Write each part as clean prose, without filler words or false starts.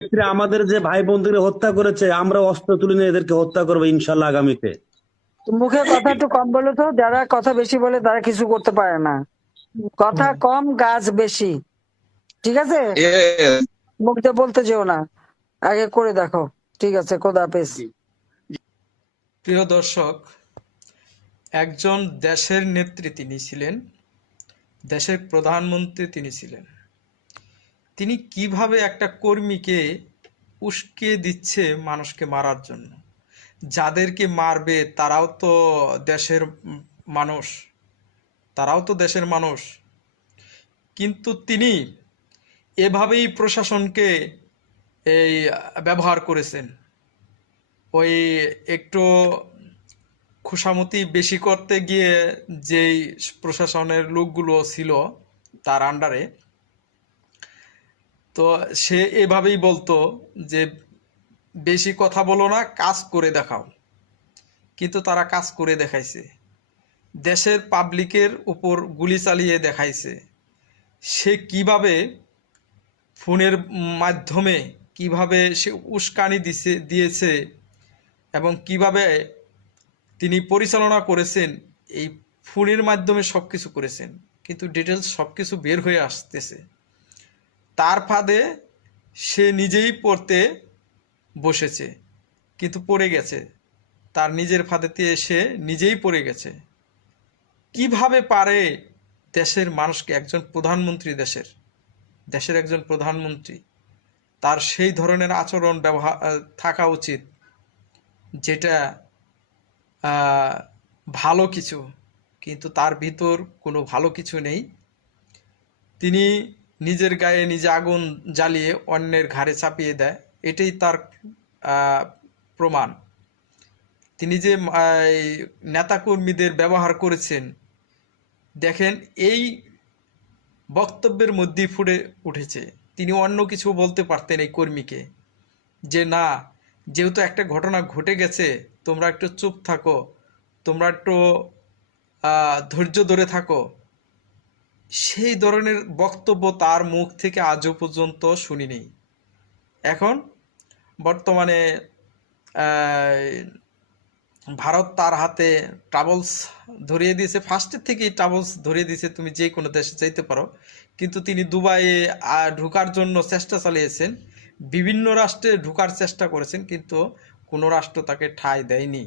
আমাদের যে ভাই বোনদের হত্যা করেছে, আমরা অস্ত্র তুলে নিয়ে এদেরকে হত্যা করবো ইনশাল্লাহ আগামীতে। মুখে কথা একটু কম বলো তো, যারা কথা বেশি বলে তারা কিছু করতে পারে না। কথা কম, কাজ বেশি। ঠিক আছে, Yes. মুখে বলতে যেও না, আগে করে দেখো। ঠিক আছে, খোদা হাফেজ। প্রিয় দর্শক, একজন দেশের নেত্রী তিনি ছিলেন, দেশের প্রধানমন্ত্রী তিনি ছিলেন। তিনি কিভাবে একটা কর্মীকে উস্কে দিচ্ছে মানুষকে মারার জন্য। যাদেরকে মারবে তারাও তো দেশের মানুষ, তারাও তো দেশের মানুষ। কিন্তু তিনি এভাবেই প্রশাসনকে এই ব্যবহার করেছেন। ওই একটু খুশামতি বেশি করতে গিয়ে যেই প্রশাসনের লোকগুলো ছিল তার আন্ডারে, তো সে এভাবেই বলতো যে বেশি কথা বলো না, কাজ করে দেখাও। কিন্তু তারা কাজ করে দেখাইছে, দেশের পাবলিকের উপর গুলি চালিয়ে দেখাইছে। সে কিভাবে ফোনের মাধ্যমে কিভাবে সে উস্কানি দিয়েছে এবং কিভাবে তিনি পরিচালনা করেছেন, এই ফোনের মাধ্যমে সব কিছু করেছেন। কিন্তু ডিটেলস সব কিছু বের হয়ে আসতেছে। তার ফাঁদে সে নিজেই পড়তে বসেছে, কিন্তু পড়ে গেছে। তার নিজের ফাঁদেতে সে নিজেই পড়ে গেছে। কিভাবে পারে দেশের মানুষকে, একজন প্রধানমন্ত্রী, দেশের দেশের একজন প্রধানমন্ত্রী, তার সেই ধরনের আচরণ ব্যবহার থাকা উচিত যেটা ভালো কিছু, কিন্তু তার ভিতর কোনো ভালো কিছু নেই। তিনি নিজের গায়ে নিজে আগুন জ্বালিয়ে অন্যের ঘাড়ে চাপিয়ে দেয়, এটাই তার প্রমাণ। তিনি যে নেতাকর্মীদের ব্যবহার করেছেন, দেখেন এই বক্তব্যের মধ্যেই ফুটে উঠেছে। তিনি অন্য কিছু বলতে পারতেন এই কর্মীকে, যে না, যেহেতু একটা ঘটনা ঘটে গেছে, তোমরা একটু চুপ থাকো, তোমরা একটু ধৈর্য ধরে থাকো। সেই ধরনের বক্তব্য তার মুখ থেকে আজও পর্যন্ত শুনিনি। এখন বর্তমানে ভারত তার হাতে ট্রাভেলস ধরিয়ে দিয়েছে, ফার্স্টের থেকেই ট্রাভেলস ধরিয়ে দিয়েছে, তুমি যে কোনো দেশে যেতে পারো। কিন্তু তিনি দুবাইয়ে ঢোকার জন্য চেষ্টা চালিয়েছেন, বিভিন্ন রাষ্ট্রে ঢোকার চেষ্টা করেছেন, কিন্তু কোনো রাষ্ট্র তাকে ঠাঁই দেয়নি।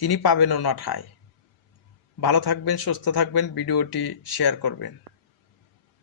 তিনি পাবেনও না ঠাঁই। ভালো থাকবেন, সুস্থ থাকবেন, ভিডিওটি শেয়ার করবেন।